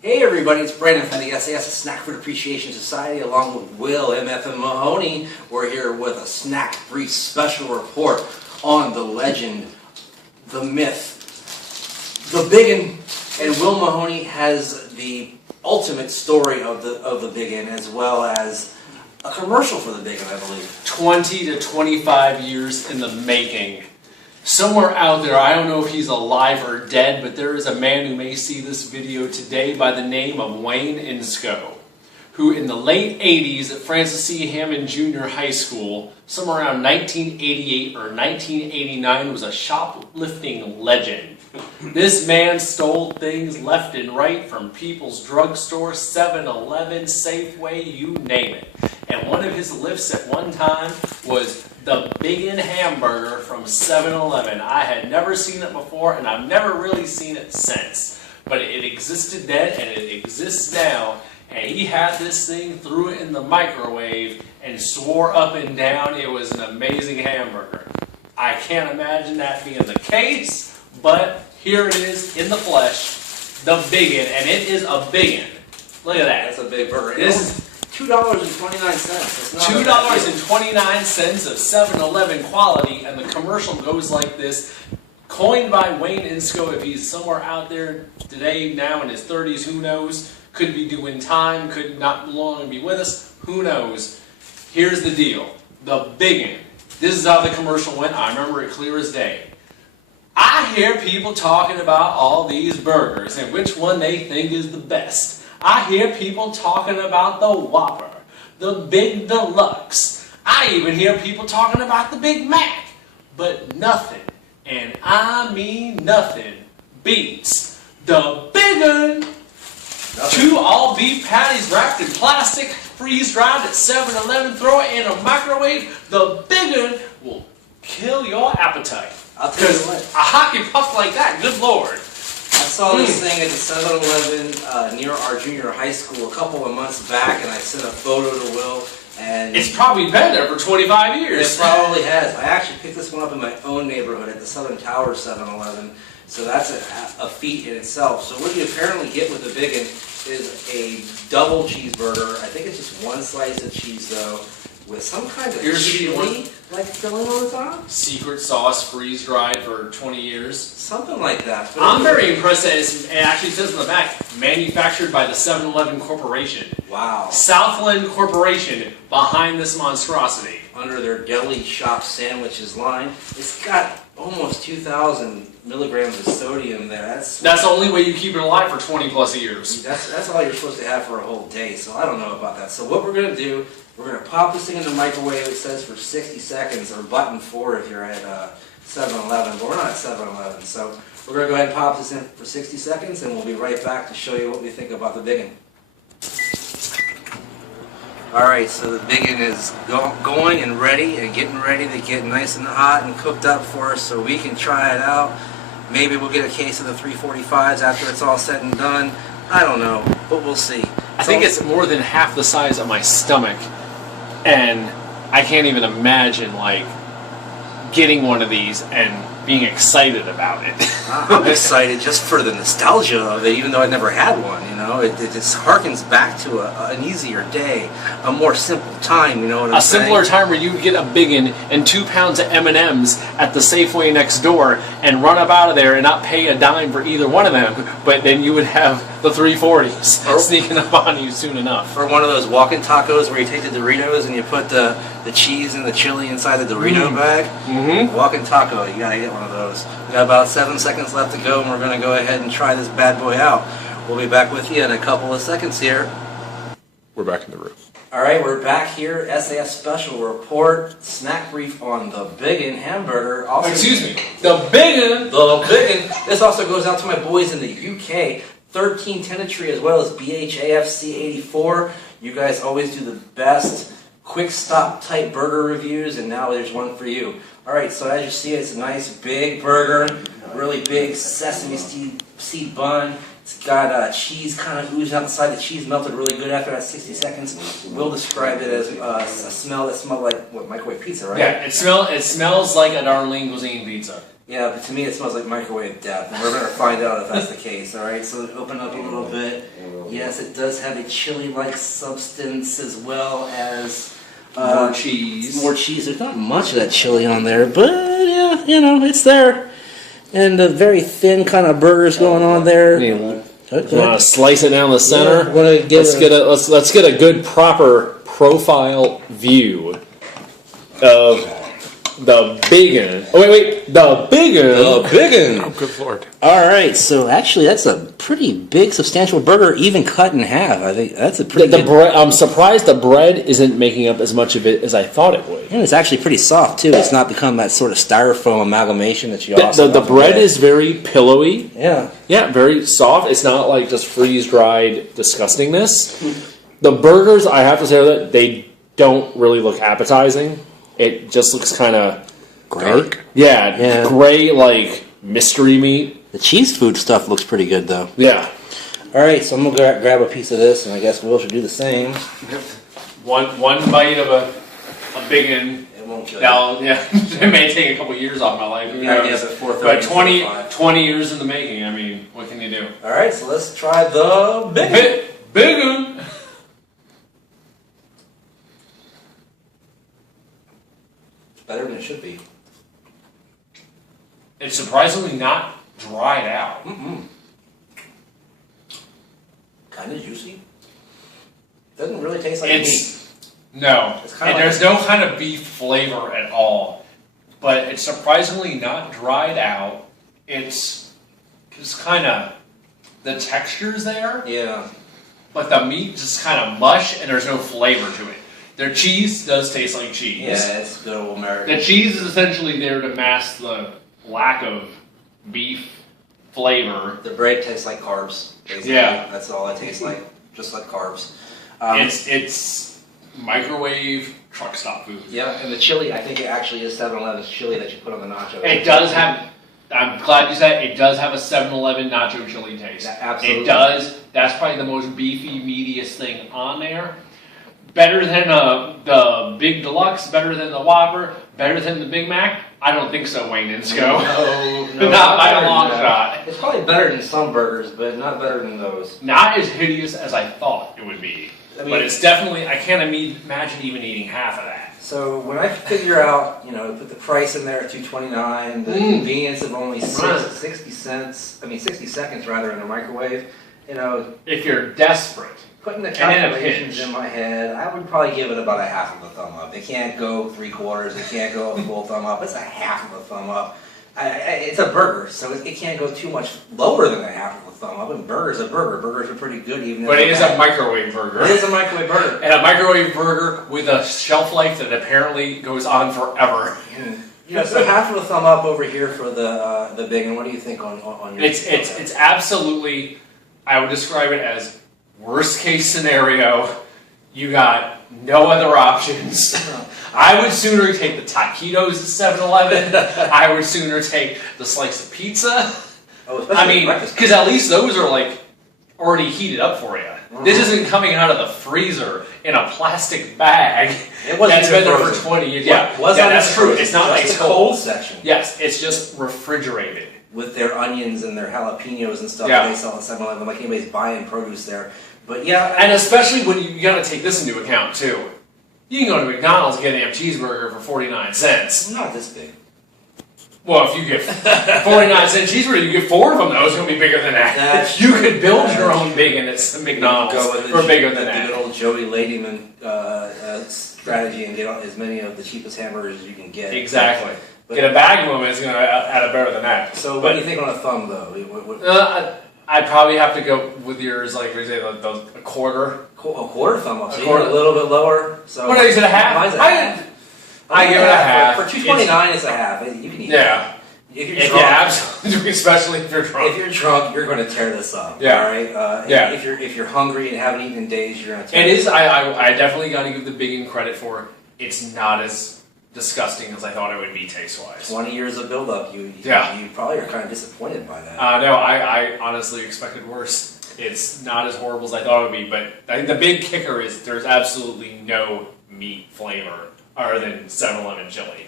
Hey everybody, it's Brandon from the SAS Snack Food Appreciation Society along with Will, MF, and Mahoney. We're here with a SnackBrief special report on the legend, the myth, the Biggin. And Will Mahoney has the ultimate story of the Biggin as well as a commercial for the Biggin, I believe. 20 to 25 years in the making. Somewhere out there, I don't know if he's alive or dead, but there is a man who may see this video today by the name of Wayne Insco, who in the late 80s at Francis C. Hammond Junior High School, somewhere around 1988 or 1989, was a shoplifting legend. This man stole things left and right from People's Drugstore, 7-Eleven, Safeway, you name it. And one of his lifts at one time was the Biggin hamburger from 7-Eleven. I had never seen it before, and I've never really seen it since. But it existed then, and it exists now. And he had this thing, threw it in the microwave, and swore up and down it was an amazing hamburger. I can't imagine that being the case, but here it is in the flesh, the Biggin, and it is a Biggin. Look at that. That's a big burger. This is $2.29. $2.29 of 7-Eleven quality, and the commercial goes like this. Coined by Wayne Insco, if he's somewhere out there today, now in his 30s, who knows? Could be doing time, could not long be with us, who knows? Here's the deal. The Biggin. This is how the commercial went. I remember it clear as day. I hear people talking about all these burgers and which one they think is the best. I hear people talking about the Whopper, the Big Deluxe. I even hear people talking about the Big Mac. But nothing, and I mean nothing, beats the Biggin. 2 all-beef patties wrapped in plastic, freeze-dried at 7-Eleven, throw it in a microwave. The Biggin will kill your appetite. I'll tell you what. A hockey puck like that, good Lord. I saw this thing at the 7-Eleven near our junior high school a couple of months back, and I sent a photo to Will. And it's probably been there for 25 years. It probably has. I actually picked this one up in my own neighborhood at the Southern Tower 7-Eleven, so that's a feat in itself. So what you apparently get with the Biggin is a double cheeseburger. I think it's just one slice of cheese, though, with some kind of chili, like filling on the top? Secret sauce, freeze-dried for 20 years. Something like that. But I'm very impressed that it actually says on the back, manufactured by the 7-Eleven Corporation. Wow. Southland Corporation behind this monstrosity. Under their deli shop sandwiches line. It's got almost 2,000 milligrams of sodium there. That's the only way you keep it alive for 20 plus years. That's all you're supposed to have for a whole day, so I don't know about that. So what we're going to do, we're going to pop this thing in the microwave. It says for 60 seconds, or button 4 if you're at 7-Eleven, but we're not at 7-Eleven. So we're going to go ahead and pop this in for 60 seconds, and we'll be right back to show you what we think about the Biggin. Alright, so the Biggin is going and ready and getting ready to get nice and hot and cooked up for us so we can try it out. Maybe we'll get a case of the 345s after it's all said and done. I don't know, but we'll see. I think it's more than half the size of my stomach, and I can't even imagine, like, getting one of these and being excited about it. I'm excited just for the nostalgia of it, even though I never had one, you know. It just harkens back to an easier day, a more simple time, you know what I'm saying? A simpler time where you would get a Biggin and 2 pounds of M&Ms at the Safeway next door and run up out of there and not pay a dime for either one of them, but then you would have the 340s sneaking up on you soon enough. Or one of those walk-in tacos where you take the Doritos and you put the cheese and the chili inside the Dorito bag. Mm-hmm. Walk-in taco, you gotta get one of those. We got about 7 seconds left to go, and we're gonna go ahead and try this bad boy out. We'll be back with you in a couple of seconds here. We're back in the room. Alright, we're back here. SAS Special Report, SnackBrief on the Biggin hamburger. Also, excuse me, the Biggin! The Biggin! This also goes out to my boys in the UK, 13 Tenantry as well as BHAFC84. You guys always do the best quick stop type burger reviews, and now there's one for you. Alright, so as you see, it's a nice big burger, really big sesame seed bun. It's got cheese kind of oozing out the side. The cheese melted really good after that 60 seconds. We'll describe it as a smell that smelled like, what, microwave pizza, right? Yeah, it smells like a Darlene cuisine pizza. Yeah, but to me it smells like microwave death, and we're going to find out if that's the case, alright? So open up a little bit. Yes, it does have a chili-like substance as well as... more cheese. More cheese. There's not much of that chili on there, but yeah, you know, it's there. And the very thin kind of burgers going on there. You want to slice it down the center? Yeah, let's get a good proper profile view of the biggin. Oh wait, the biggin. The biggin. Oh, good lord! All right, so actually, that's a pretty big, substantial burger, even cut in half. I think that's a pretty. The bread. I'm surprised the bread isn't making up as much of it as I thought it would. And it's actually pretty soft too. It's not become that sort of styrofoam amalgamation that you The bread is very pillowy. Yeah. Yeah, very soft. It's not like just freeze dried disgustingness. The burgers, I have to say that they don't really look appetizing. It just looks kind of gray. Yeah, gray like mystery meat. The cheese food stuff looks pretty good though. Yeah. All right, so I'm gonna grab a piece of this, and I guess Will should do the same. One bite of a biggin. It won't kill Now, yeah, it may take a couple years off my life. Who Yeah, knows? yeah, but 4:30 But instead 20, of 5. 20 years in the making. I mean, what can you do? All right, so let's try the biggin. Biggin. Better than it should be. It's surprisingly not dried out. Kind of juicy. Doesn't really taste like meat. No, It's kinda and there's no kind of beef flavor at all. But it's surprisingly not dried out. It's just kind of the texture's there, Yeah. but the meat just kind of mush, and there's no flavor to it. Their cheese does taste like cheese. Yeah, it's good old American. The cheese is essentially there to mask the lack of beef flavor. The bread tastes like carbs, basically. Yeah. That's all it tastes like, just like carbs. It's microwave truck stop food. Yeah, and the chili, I think it actually is 7-Eleven's chili that you put on the nachos. It does have, I'm glad you said it does have a 7-Eleven nacho chili taste. Yeah, absolutely. It does. That's probably the most beefy, meatiest thing on there. Better than the Big Deluxe, better than the Whopper, better than the Big Mac? I don't think so, Wayne Insco. No, Not by better a long than that. shot. It's probably better than some burgers, but not better than those. Not as hideous as I thought it would be. I mean- But it's definitely, I can't imagine even eating half of that. So when I figure out, put the price in there at $2.29, the convenience of only 60 cents, 60 seconds rather in the microwave, If you're desperate. putting the And in a calculations pinch. in my head, I would probably give it about a half of a thumb up. It can't go 3/4, it can't go a full thumb up, it's a half of a thumb up. It's a burger, so it can't go too much lower than a half of a thumb up, and burger's a burger. Burgers are pretty good even if But it they're is bad. a microwave burger. It is a microwave burger. And a microwave burger with a shelf life that apparently goes on forever. So half of a thumb up over here for the big one. What do you think on your? It's absolutely, I would describe it as worst case scenario. You got no other options. I would sooner take the taquitos at 7-Eleven. I would sooner take the slice of pizza. Oh, especially breakfast. Because at least those are like already heated up for you. This isn't coming out of the freezer in a plastic bag It wasn't that's been there for frozen. 20 years. That's true. It's not just ice the cold cold. section Yes, it's just refrigerated. with their onions and their jalapenos and stuff Yeah. that they sell at 7-Eleven. Like anybody's buying produce there, but yeah, And especially when you got to take this into account too. You can go to McDonald's and get a damn cheeseburger for 49 cents. not this big. Well, if you get 49-cent cheeseburger, you get 4 of them. Though it's going to be bigger than that. That's You true. could build your own bacon at McDonald's Go with for bigger than the good that. old Joey Ladyman strategy and get as many of the cheapest hamburgers as you can get. Exactly. But- Get a bag of them, it's going to add it better than that. So what do you think on a thumb though? I'd probably have to go with yours, like we say, a quarter. A quarter thumb up. So A you're quarter. a little bit lower. So What is it, a half? Mine's a half. I give it a half. For $2.29, it's a half. You can eat it. Yeah. If you're If you drunk, absolutely, especially if you're drunk. if you're drunk, you're going to tear this up. Yeah. All right. Yeah. If you're hungry and haven't eaten in days, you're going to tear It this is. up. I definitely got to give the Biggin credit for. It's not as disgusting as I thought it would be taste wise. 20 years of buildup. You probably are kind of disappointed by that. No, I honestly expected worse. It's not as horrible as I thought it would be, but I think the big kicker is there's absolutely no meat flavor other than 7-Eleven chili.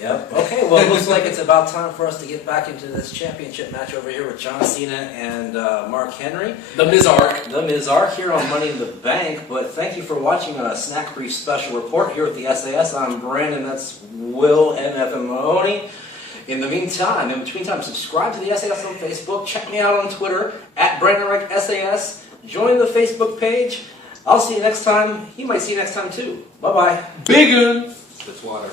Yep. Okay, well, it looks like it's about time for us to get back into this championship match over here with John Cena and Mark Henry. The Mizark. The Mizark here on Money in the Bank. But thank you for watching a SnackBrief special report here at the SAS. I'm Brandon. That's Will MF Mahoney. In between time, subscribe to the SAS on Facebook. Check me out on Twitter at BrandonRickSAS. Join the Facebook page. I'll see you next time. He might see you next time too. Bye-bye. Big Un. It's water.